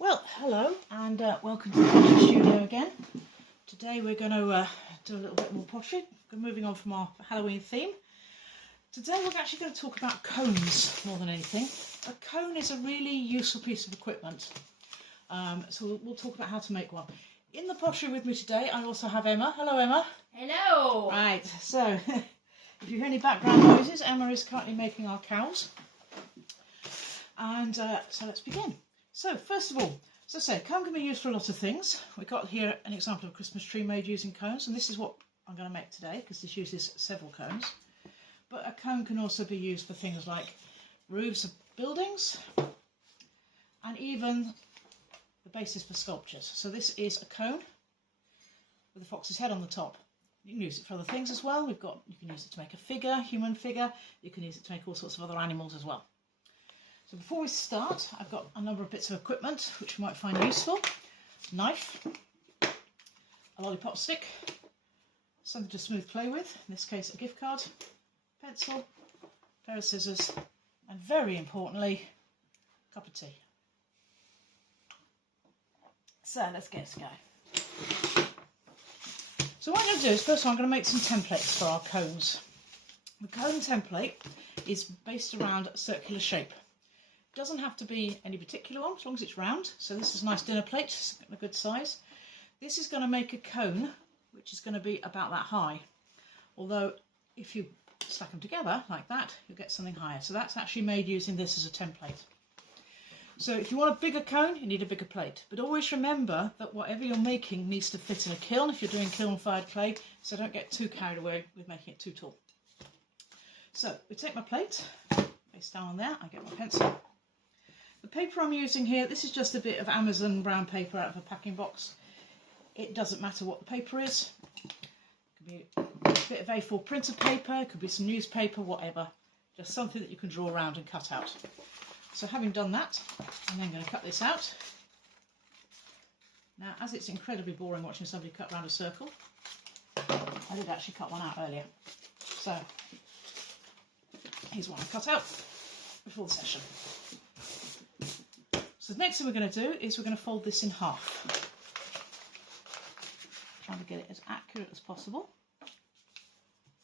Well, hello and welcome to the pottery studio again. Today we're going to do a little bit more pottery. We're moving on from our Halloween theme. Today we're actually going to talk about cones more than anything. A cone is a really useful piece of equipment, so we'll talk about how to make one. In the pottery with me today I also have Emma. Hello Emma. Hello! Right, so if you hear any background noises, Emma is currently making our cows. And so let's begin. So first of all, as I say, cone can be used for a lot of things. We've got here an example of a Christmas tree made using cones, and this is what I'm going to make today because this uses several cones. But a cone can also be used for things like roofs of buildings and even the basis for sculptures. So this is a cone with a fox's head on the top. You can use it for other things as well. You can use it to make a figure, human figure. You can use it to make all sorts of other animals as well. So before we start, I've got a number of bits of equipment which you might find useful. Knife, a lollipop stick, something to smooth clay with, in this case a gift card, pencil, pair of scissors, and very importantly, a cup of tea. So let's get going. So what I'm going to do is, first of all, I'm going to make some templates for our cones. The cone template is based around a circular shape. Doesn't have to be any particular one as long as it's round. So this is a nice dinner plate, it's a good size. This is going to make a cone which is going to be about that high, although if you stack them together like that you'll get something higher. So that's actually made using this as a template. So if you want a bigger cone you need a bigger plate, but always remember that whatever you're making needs to fit in a kiln if you're doing kiln fired clay, so don't get too carried away with making it too tall. So we take my plate, face down on there, I get my pencil. The paper I'm using here, this is just a bit of Amazon brown paper out of a packing box. It doesn't matter what the paper is. It could be a bit of A4 printer paper, it could be some newspaper, whatever. Just something that you can draw around and cut out. So having done that, I'm then going to cut this out. Now, as it's incredibly boring watching somebody cut around a circle, I did actually cut one out earlier. So here's one I cut out before the session. So the next thing we're going to do is we're going to fold this in half. Trying to get it as accurate as possible.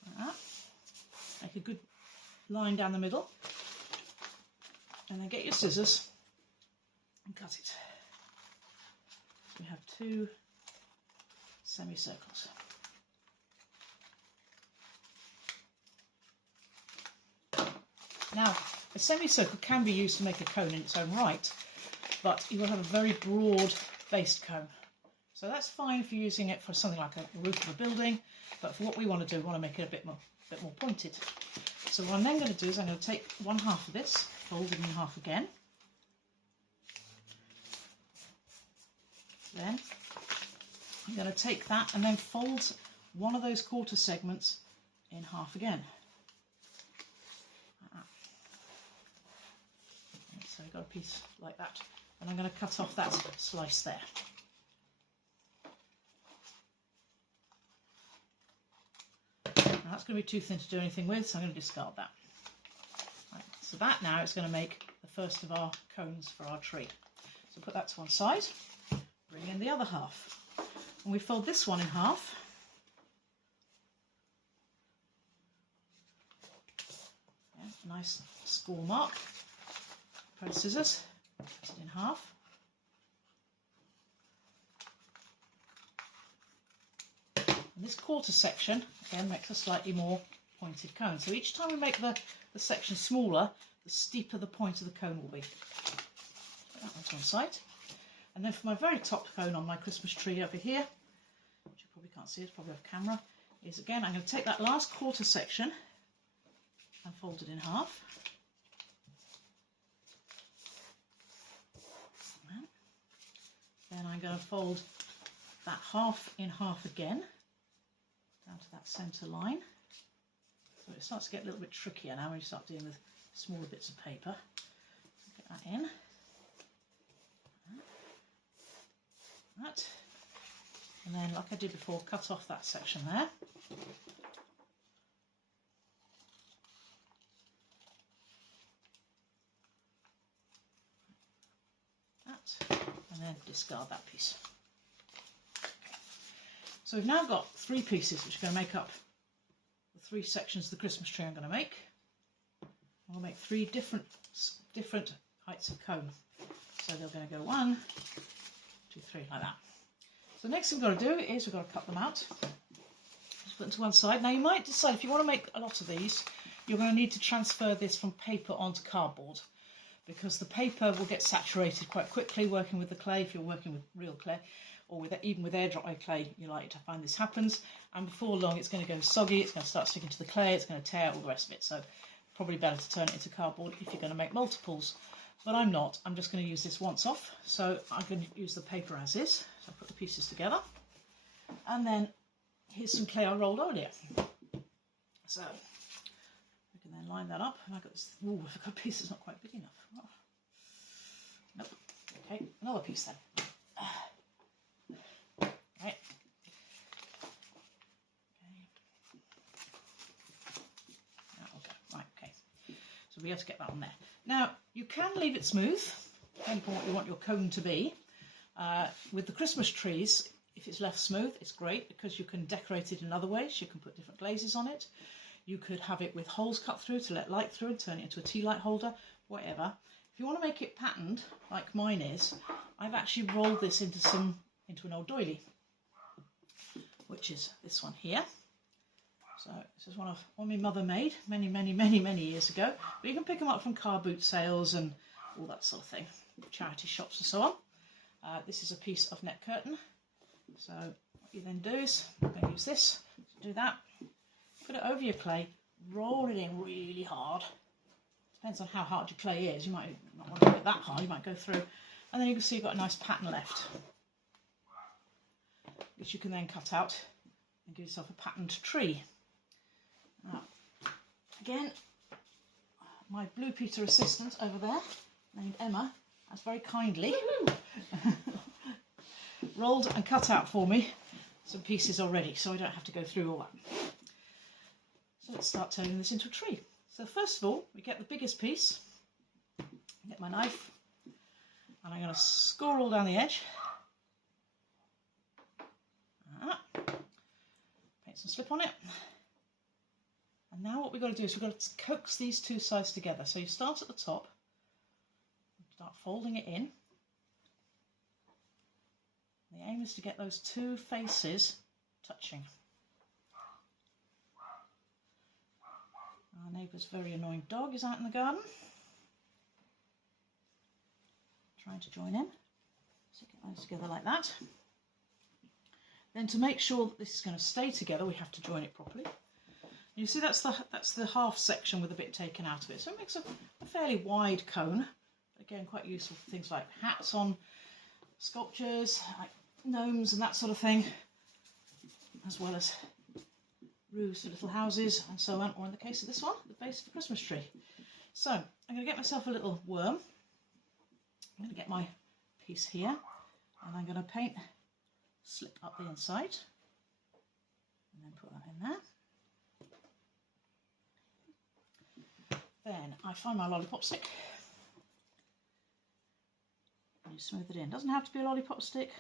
Like that. Make a good line down the middle. And then get your scissors and cut it. So we have two semicircles. Now, a semicircle can be used to make a cone in its own right, but you will have a very broad based cone. So that's fine if you're using it for something like a roof of a building, but for what we want to do, we want to make it a bit more pointed. So what I'm then going to do is I'm going to take one half of this, fold it in half again. Then I'm going to take that and then fold one of those quarter segments in half again. Like that. So I've got a piece like that. And I'm going to cut off that slice there. Now that's going to be too thin to do anything with, so I'm going to discard that. Right, so that now is going to make the first of our cones for our tree. So put that to one side, bring in the other half. And we fold this one in half. Yeah, nice score mark. Pair of scissors. Cut it in half. And this quarter section again makes a slightly more pointed cone. So each time we make the section smaller, the steeper the point of the cone will be. Put that one to one side. And then for my very top cone on my Christmas tree over here, which you probably can't see, it's probably off camera, is again I'm going to take that last quarter section and fold it in half. Then I'm going to fold that half in half again, down to that centre line. So it starts to get a little bit trickier now when you start dealing with smaller bits of paper. So get that in. That. And then, like I did before, cut off that section there. That. and then discard that piece. Okay. So we've now got 3 pieces which are going to make up the 3 sections of the Christmas tree I'm going to make. I'll make 3 different heights of cone. So they're going to go 1, 2, 3 like that. So the next thing we've got to do is we've got to cut them out. Just put them to one side. Now you might decide if you want to make a lot of these, you're going to need to transfer this from paper onto cardboard, because the paper will get saturated quite quickly working with the clay if you're working with real clay, or even with air dry clay. You're likely to find this happens, and before long it's going to go soggy, it's going to start sticking to the clay, it's going to tear, all the rest of it. So probably better to turn it into cardboard if you're going to make multiples. But I'm not. I'm just going to use this once off. So I'm going to use the paper as is. So I'll put the pieces together. And then here's some clay I rolled earlier. So we can then line that up. And I've got this, ooh, I've got a piece that's not quite big enough. Oh. Nope. Okay, another piece then. Right. So we have to get that on there. Now, you can leave it smooth, depending on what you want your cone to be. With the Christmas trees, if it's left smooth, it's great because you can decorate it in other ways. You can put different glazes on it. You could have it with holes cut through to let light through and turn it into a tea light holder, whatever. If you want to make it patterned, like mine is, I've actually rolled this into an old doily, which is this one here. So this is one my mother made many years ago. But you can pick them up from car boot sales and all that sort of thing, charity shops and so on. This is a piece of net curtain. So what you then do is, I'm going to use this to do that. Put it over your clay, roll it in really hard. Depends on how hard your clay is. You might not want to do it that hard, you might go through. And then you can see you've got a nice pattern left, which you can then cut out and give yourself a patterned tree. Now, again, my Blue Peter assistant over there, named Emma, has very kindly rolled and cut out for me some pieces already, so I don't have to go through all that. So let's start turning this into a tree. So first of all, we get the biggest piece, get my knife, and I'm going to score all down the edge. Paint some slip on it. And now what we've got to do is we've got to coax these 2 sides together. So you start at the top, start folding it in. The aim is to get those 2 faces touching. Our neighbour's very annoying dog is out in the garden, trying to join in. So get those together like that. Then to make sure that this is going to stay together, we have to join it properly. You see that's the half section with a bit taken out of it. So it makes a fairly wide cone. Again, quite useful for things like hats on sculptures, like gnomes and that sort of thing, as well as roofs for little houses and so on, or in the case of this one, the base of the Christmas tree. So I'm going to get myself a little worm. I'm going to get my piece here, and I'm going to paint slip up the inside, and then put that in there. Then I find my lollipop stick, and you smooth it in. Doesn't have to be a lollipop stick.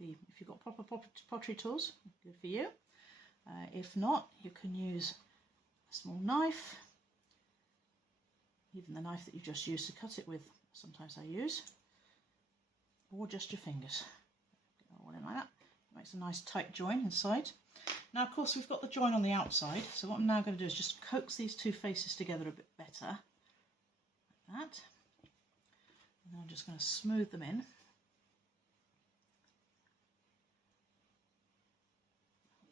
If you've got proper pottery tools, good for you. If not, you can use a small knife, even the knife that you just used to cut it with, sometimes I use, or just your fingers. Get that all in like that. It makes a nice tight join inside. Now, of course, we've got the join on the outside, so what I'm now going to do is just coax these 2 faces together a bit better, like that. And then I'm just going to smooth them in.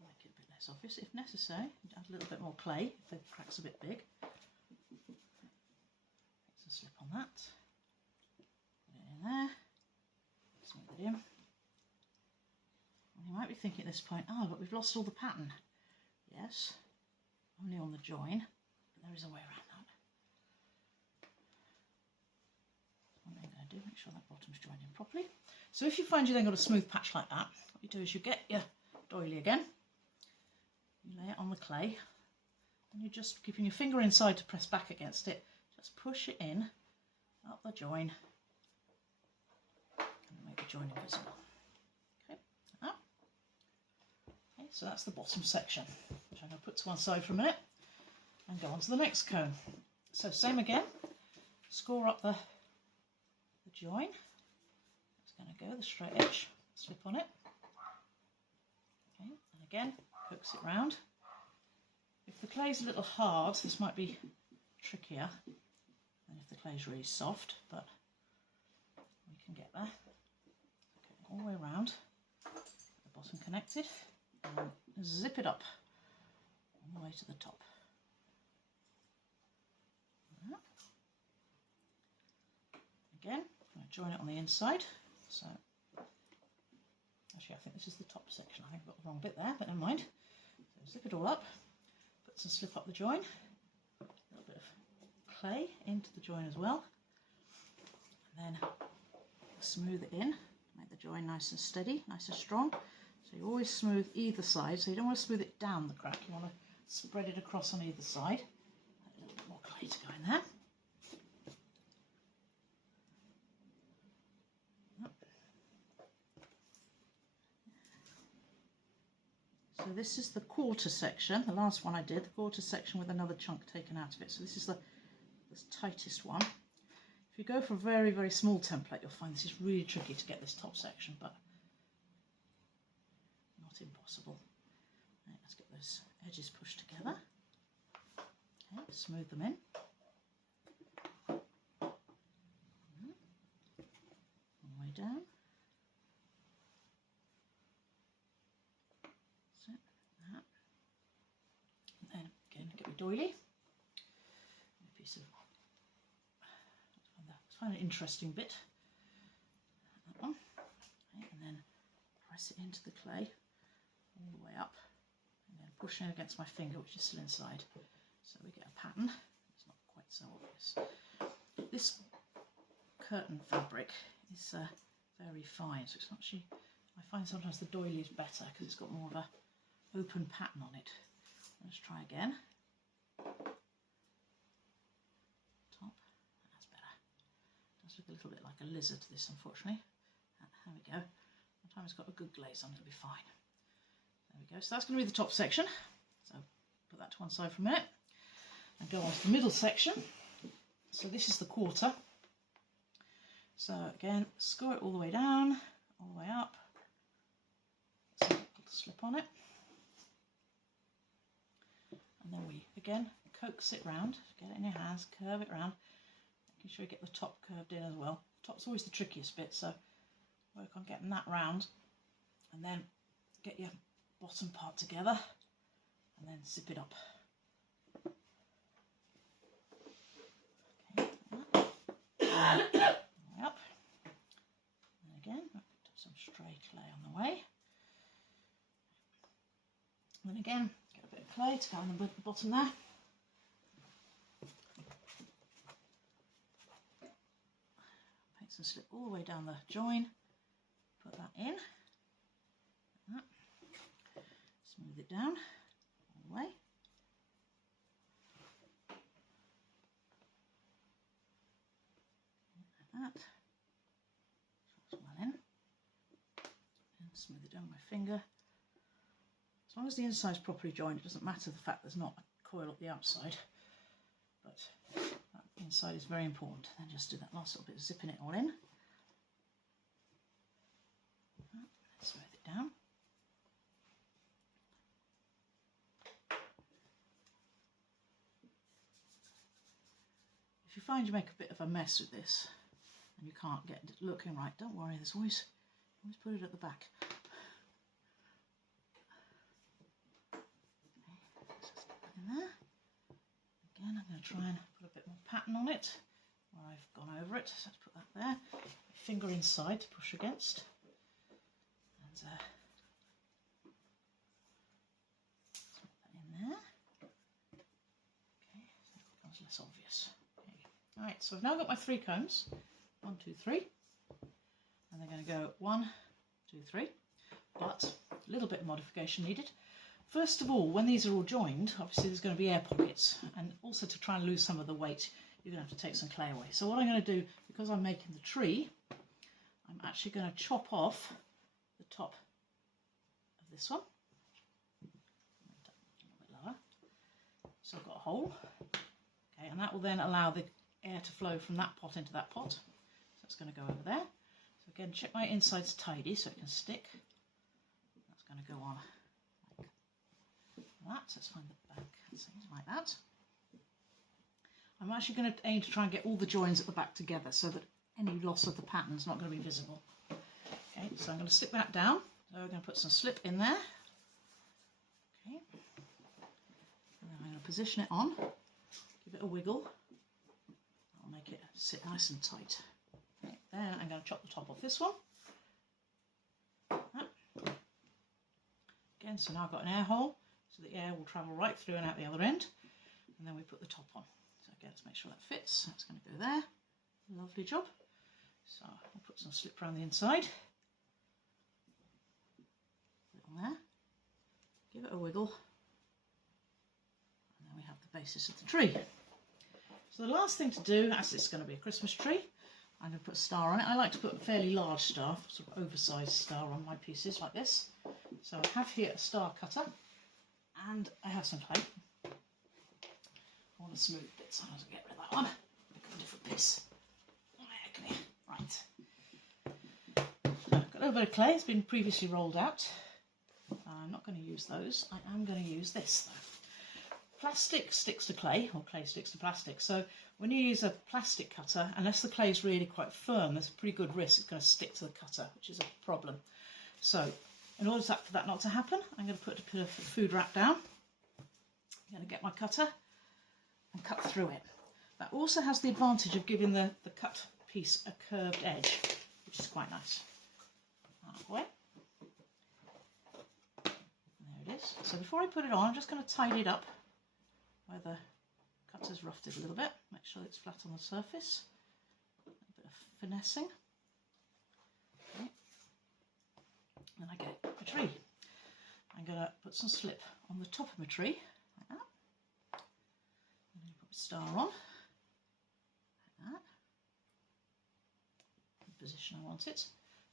Make it a bit less obvious. If necessary, add a little bit more clay if the crack's a bit big. Make some slip on that. Put it in there. Smooth it in. You might be thinking at this point, oh, but we've lost all the pattern. Yes, only on the join, but there is a way around that. What I'm going to do, make sure that bottom's joined in properly. So if you find you then got a smooth patch like that, what you do is you get your doily again, you lay it on the clay, and you just keeping your finger inside to press back against it, just push it in, up the join, and make the joining visible. Okay, like that. Okay, so that's the bottom section, which I'm going to put to one side for a minute and go on to the next cone. So same again, score up the join. It's going to go the straight edge, slip on it. Okay, and again, coax it round. If the clay's a little hard, this might be trickier than if the clay's really soft, but we can get there. Okay, all the way around, the bottom connected, and zip it up all the way to the top. Again, I'm going to join it on the inside. So, actually, I think this is the top section. I think I've got the wrong bit there, but never mind. So zip it all up, put some slip up the join, a little bit of clay into the join as well, and then smooth it in, make the join nice and steady, nice and strong. So you always smooth either side, so you don't want to smooth it down the crack, you want to spread it across on either side. A little bit more clay to go in there. So this is the quarter section, the last one I did, the quarter section with another chunk taken out of it. So this is the tightest one. If you go for a very, very small template, you'll find this is really tricky to get this top section, but not impossible. Right, let's get those edges pushed together. Okay, smooth them in. All the way down. So, that. And then again, get your doily. A piece of, let's find an interesting bit. That one. Okay, and then press it into the clay all the way up, and then pushing it against my finger, which is still inside, so we get a pattern. It's not quite so obvious. This curtain fabric is very fine, so it's actually, I find sometimes the doily is better because it's got more of a open pattern on it. Let's try again. Top, that's better. It does look a little bit like a lizard, this, unfortunately. There we go. Sometimes it's got a good glaze on it, it'll be fine. There we go. So that's going to be the top section. So put that to one side for a minute and go on to the middle section. So this is the quarter. So again, score it all the way down, all the way up. So a little slip on it. And then we again coax it round, get it in your hands, curve it round, making sure you get the top curved in as well. The top's always the trickiest bit, so work on getting that round, and then get your bottom part together, and then zip it up. Okay, all the way up, and again, I picked up some stray clay on the way. And then again, get a bit of clay to go on the bottom there. Paint some slip all the way down the join. Put that in. Like that. Smooth it down all the way. Like that. That's well in. And smooth it down with my finger. As long as the inside's properly joined, it doesn't matter the fact there's not a coil up the outside, but that inside is very important. Then just do that last little bit of zipping it all in. Smooth it down. If you find you make a bit of a mess with this and you can't get it looking right, don't worry, there's always put it at the back. In there. Again, I'm going to try and put a bit more pattern on it where I've gone over it. So let's put that there. Finger inside to push against. And put that in there. Okay, so it becomes less obvious. Okay. Alright, so I've now got my 3 cones. 1, 2, 3. And they're going to go 1, 2, 3. But a little bit of modification needed. First of all, when these are all joined, obviously there's going to be air pockets, and also to try and lose some of the weight, you're going to have to take some clay away. So what I'm going to do, because I'm making the tree, I'm actually going to chop off the top of this one. A little bit lower. So I've got a hole. Okay, and that will then allow the air to flow from that pot into that pot. So it's going to go over there. So again, check my insides tidy so it can stick. That's going to go on like that. So let's find the back, something like that. I'm actually going to aim to try and get all the joins at the back together so that any loss of the pattern is not going to be visible. Okay, so I'm going to stick that down. So we're going to put some slip in there. Okay, and then I'm going to position it on, give it a wiggle. That'll make it sit nice and tight. Okay, then I'm going to chop the top off this one. Again, so now I've got an air hole, so the air will travel right through and out the other end. And then we put the top on. So again, let's make sure that fits. That's going to go there. Lovely job. So I'll put some slip around the inside. Put it on there. Give it a wiggle. And then we have the basis of the tree. So the last thing to do, as it's going to be a Christmas tree, I'm going to put a star on it. I like to put a fairly large star, sort of oversized star on my pieces like this. So I have here a star cutter and I have some clay. I want to smooth bits, so I'll have to get rid of that one. Become a different piece. Right. I've got a little bit of clay. It's been previously rolled out. I'm not going to use those. I am going to use this though. Plastic sticks to clay, or clay sticks to plastic. So when you use a plastic cutter, unless the clay is really quite firm, there's a pretty good risk it's going to stick to the cutter, which is a problem. So in order for that not to happen, I'm going to put a bit of food wrap down. I'm going to get my cutter and cut through it. That also has the advantage of giving the cut piece a curved edge, which is quite nice. Halfway. There it is. So before I put it on, I'm just going to tidy it up where the cutter's roughed it a little bit. Make sure it's flat on the surface. A bit of finessing. Okay. Then I get a tree. I'm going to put some slip on the top of my tree, like that. And then put my star on, like that. The position I want it.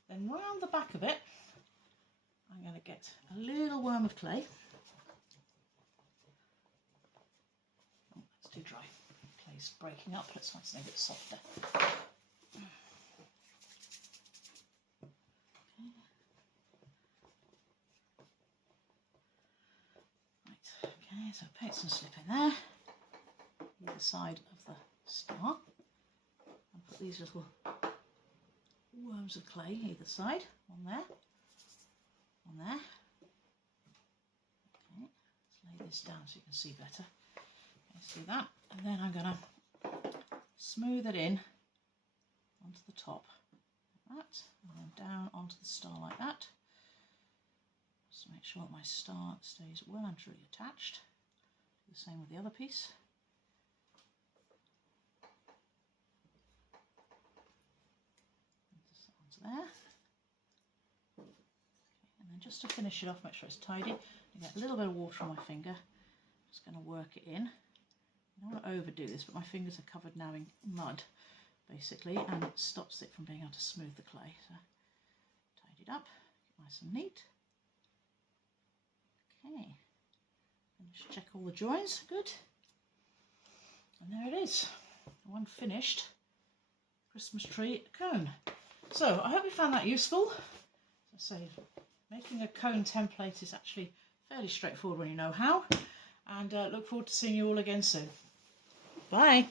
Then round the back of it, I'm going to get a little worm of clay. Oh, that's too dry. The clay's breaking up. Let's find something a bit softer. Okay, so paint some slip in there, either side of the star, and put these little worms of clay either side, on there, on there. Okay, let's lay this down so you can see better. Okay, see that, and then I'm going to smooth it in onto the top, like that, and then down onto the star like that. Just to make sure that my star stays well and truly attached. Do the same with the other piece. Just onto there. Okay, and then just to finish it off, make sure it's tidy. I get a little bit of water on my finger. Just going to work it in. I don't want to overdo this, but my fingers are covered now in mud, basically, and it stops it from being able to smooth the clay. So tidy it up, get nice and neat. Okay, and just check all the joins, good. And there it is, one finished Christmas tree cone. So I hope you found that useful. As I say, making a cone template is actually fairly straightforward when you know how. And look forward to seeing you all again soon. Bye.